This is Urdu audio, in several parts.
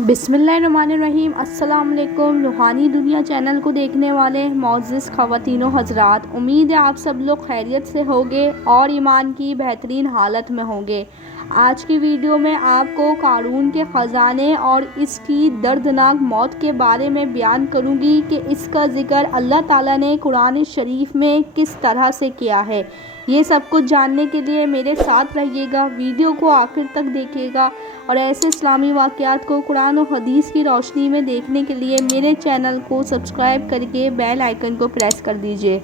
بسم اللہ الرحمن الرحیم۔ السلام علیکم روحانی دنیا چینل کو دیکھنے والے معزز خواتین و حضرات، امید ہے آپ سب لوگ خیریت سے ہوگے اور ایمان کی بہترین حالت میں ہوں گے۔ آج کی ویڈیو میں آپ کو قارون کے خزانے اور اس کی دردناک موت کے بارے میں بیان کروں گی کہ اس کا ذکر اللہ تعالیٰ نے قرآن شریف میں کس طرح سے کیا ہے۔ یہ سب کچھ جاننے کے لیے میرے ساتھ رہیے گا، ویڈیو کو آخر تک دیکھیے گا اور ایسے اسلامی واقعات کو قرآن و حدیث کی روشنی میں دیکھنے کے لیے میرے چینل کو سبسکرائب کر کے بیل آئیکن کو پریس کر دیجیے۔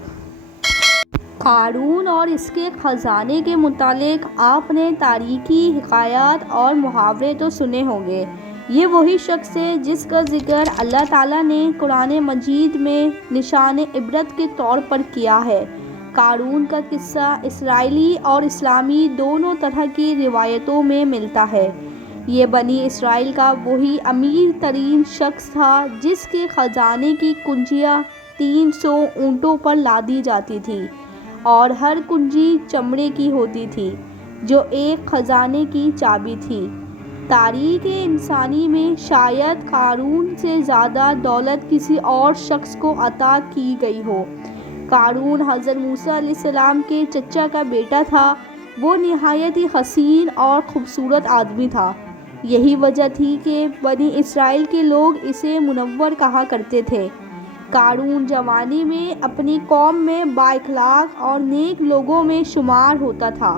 قارون اور اس کے خزانے کے متعلق آپ نے تاریخی حکایات اور محاورے تو سنے ہوں گے۔ یہ وہی شخص ہے جس کا ذکر اللہ تعالیٰ نے قرآن مجید میں نشان عبرت کے طور پر کیا ہے۔ قارون کا قصہ اسرائیلی اور اسلامی دونوں طرح کی روایتوں میں ملتا ہے۔ یہ بنی اسرائیل کا وہی امیر ترین شخص تھا جس کے خزانے کی کنجیاں 300 اونٹوں پر لادی جاتی تھی اور ہر کنجی چمڑے کی ہوتی تھی جو ایک خزانے کی چابی تھی۔ تاریخ انسانی میں شاید قارون سے زیادہ دولت کسی اور شخص کو عطا کی گئی ہو۔ قارون حضرت موسیٰ علیہ السلام کے چچا کا بیٹا تھا۔ وہ نہایت ہی حسین اور خوبصورت آدمی تھا۔ یہی وجہ تھی کہ بنی اسرائیل کے لوگ اسے منور کہا کرتے تھے۔ قارون جوانی میں اپنی قوم میں بااخلاق اور نیک لوگوں میں شمار ہوتا تھا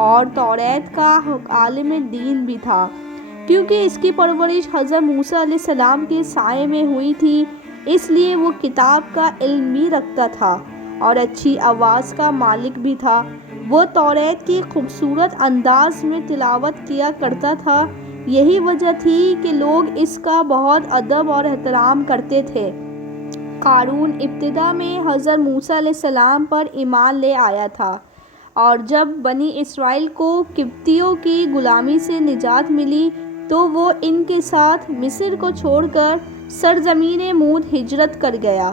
اور توریت کا عالم دین بھی تھا۔ کیونکہ اس کی پرورش حضرت موسیٰ علیہ السلام کے سائے میں ہوئی تھی، اس لیے وہ کتاب کا علم بھی رکھتا تھا اور اچھی آواز کا مالک بھی تھا۔ وہ توریت کی خوبصورت انداز میں تلاوت کیا کرتا تھا۔ یہی وجہ تھی کہ لوگ اس کا بہت ادب اور احترام کرتے تھے۔ قارون ابتدا میں حضرت موسیٰ علیہ السلام پر ایمان لے آیا تھا اور جب بنی اسرائیل کو قبطیوں کی غلامی سے نجات ملی تو وہ ان کے ساتھ مصر کو چھوڑ کر سرزمین مود ہجرت کر گیا۔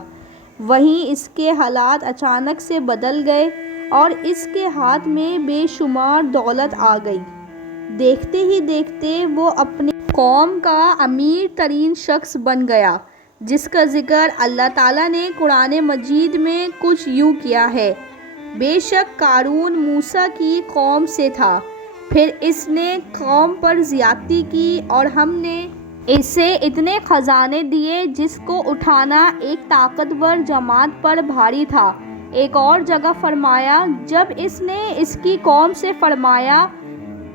وہیں اس کے حالات اچانک سے بدل گئے اور اس کے ہاتھ میں بے شمار دولت آ گئی۔ دیکھتے ہی دیکھتے وہ اپنی قوم کا امیر ترین شخص بن گیا، جس کا ذکر اللہ تعالیٰ نے قرآن مجید میں کچھ یوں کیا ہے: بے شک قارون موسیٰ کی قوم سے تھا، پھر اس نے قوم پر زیادتی کی اور ہم نے اسے اتنے خزانے دیے جس کو اٹھانا ایک طاقتور جماعت پر بھاری تھا۔ ایک اور جگہ فرمایا: جب اس نے اس کی قوم سے فرمایا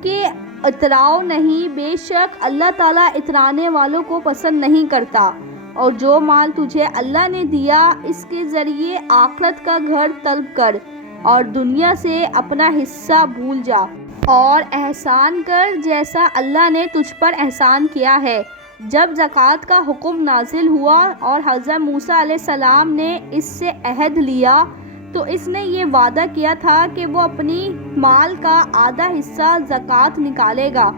کہ اتراؤ نہیں، بے شک اللہ تعالیٰ اترانے والوں کو پسند نہیں کرتا، اور جو مال تجھے اللہ نے دیا اس کے ذریعے آخرت کا گھر طلب کر اور دنیا سے اپنا حصہ بھول جا اور احسان کر جیسا اللہ نے تجھ پر احسان کیا ہے۔ جب زکوٰۃ کا حکم نازل ہوا اور حضرت موسیٰ علیہ السلام نے اس سے عہد لیا تو اس نے یہ وعدہ کیا تھا کہ وہ اپنی مال کا آدھا حصہ زکوٰۃ نکالے گا،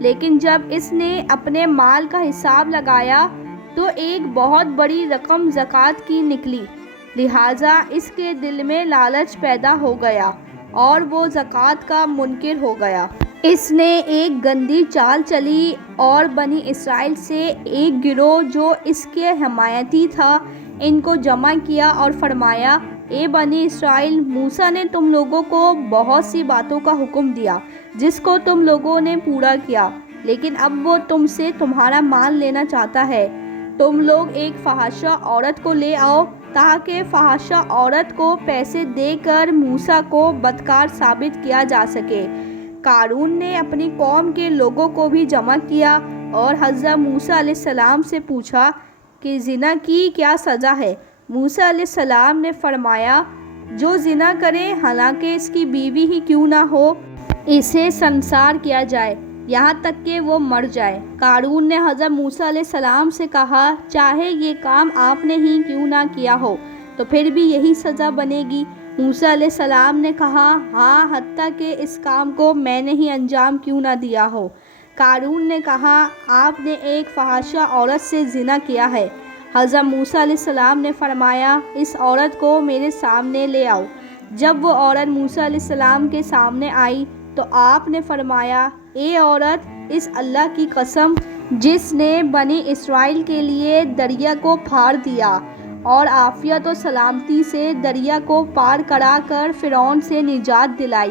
لیکن جب اس نے اپنے مال کا حساب لگایا تو ایک بہت بڑی رقم زکوٰۃ کی نکلی، لہٰذا اس کے دل میں لالچ پیدا ہو گیا اور وہ زکوٰۃ کا منکر ہو گیا۔ اس نے ایک گندی چال چلی اور بنی اسرائیل سے ایک گروہ جو اس کے حمایتی تھا ان کو جمع کیا اور فرمایا: اے بنی اسرائیل، موسیٰ نے تم لوگوں کو بہت سی باتوں کا حکم دیا جس کو تم لوگوں نے پورا کیا، لیکن اب وہ تم سے تمہارا مال لینا چاہتا ہے۔ تم لوگ ایک فحاشہ عورت کو لے آؤ تاکہ فحاشہ عورت کو پیسے دے کر موسیٰ کو بدکار ثابت کیا جا سکے۔ قارون نے اپنی قوم کے لوگوں کو بھی جمع کیا اور حضرت موسیٰ علیہ السلام سے پوچھا کہ زنا کی کیا سزا ہے۔ موسیٰ علیہ السلام نے فرمایا: جو زنا کرے حالانکہ اس کی بیوی ہی کیوں نہ ہو، اسے سنسار کیا جائے یہاں تک کہ وہ مر جائے۔ قارون نے حضرت موسیٰ علیہ السلام سے کہا: چاہے یہ کام آپ نے ہی کیوں نہ کیا ہو تو پھر بھی یہی سزا بنے گی۔ موسیٰ علیہ السلام نے کہا: ہاں، حتیٰ کہ اس کام کو میں نے ہی انجام کیوں نہ دیا ہو۔ قارون نے کہا: آپ نے ایک فحاشہ عورت سے زنا کیا ہے۔ حضرت موسیٰ علیہ السلام نے فرمایا: اس عورت کو میرے سامنے لے آؤ۔ جب وہ عورت موسیٰ علیہ السلام کے سامنے آئی تو آپ نے فرمایا: اے عورت، اس اللہ کی قسم جس نے بنی اسرائیل کے لیے دریا کو پھاڑ دیا اور عافیت و سلامتی سے دریا کو پار کرا کر فرعون سے نجات دلائی۔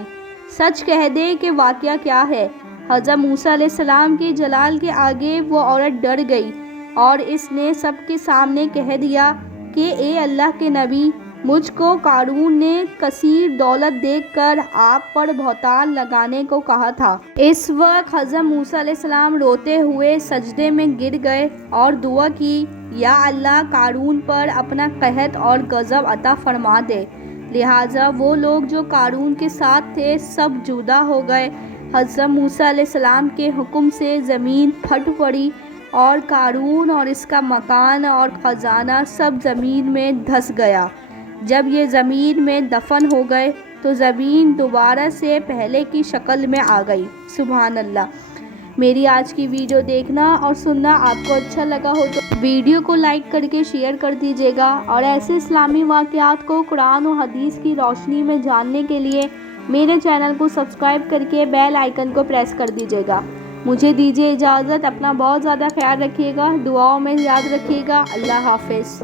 سچ کہہ دے کہ واقعہ کیا ہے۔ حضرت موسیٰ علیہ السلام کے جلال کے آگے وہ عورت ڈر گئی اور اس نے سب کے سامنے کہہ دیا کہ اے اللہ کے نبی، مجھ کو قارون نے کثیر دولت دیکھ کر آپ پر بہتان لگانے کو کہا تھا۔ اس وقت حضرت موسیٰ علیہ السلام روتے ہوئے سجدے میں گر گئے اور دعا کی، یا اللہ، قارون پر اپنا قحط اور غضب عطا فرما دے۔ لہٰذا وہ لوگ جو قارون کے ساتھ تھے سب جدا ہو گئے۔ حضرت موسیٰ علیہ السلام کے حکم سے زمین پھٹ پڑی اور قارون اور اس کا مکان اور خزانہ سب زمین میں دھس گیا۔ جب یہ زمین میں دفن ہو گئے تو زمین دوبارہ سے پہلے کی شکل میں آ گئی۔ سبحان اللہ۔ میری آج کی ویڈیو دیکھنا اور سننا آپ کو اچھا لگا ہو تو ویڈیو کو لائک کر کے شیئر کر دیجیے گا، اور ایسے اسلامی واقعات کو قرآن و حدیث کی روشنی میں جاننے کے لیے میرے چینل کو سبسکرائب کر کے بیل آئیکن کو پریس کر دیجیے گا۔ مجھے دیجیے اجازت، اپنا بہت زیادہ خیال رکھیے گا، دعاؤں میں یاد رکھیے گا۔ اللہ حافظ۔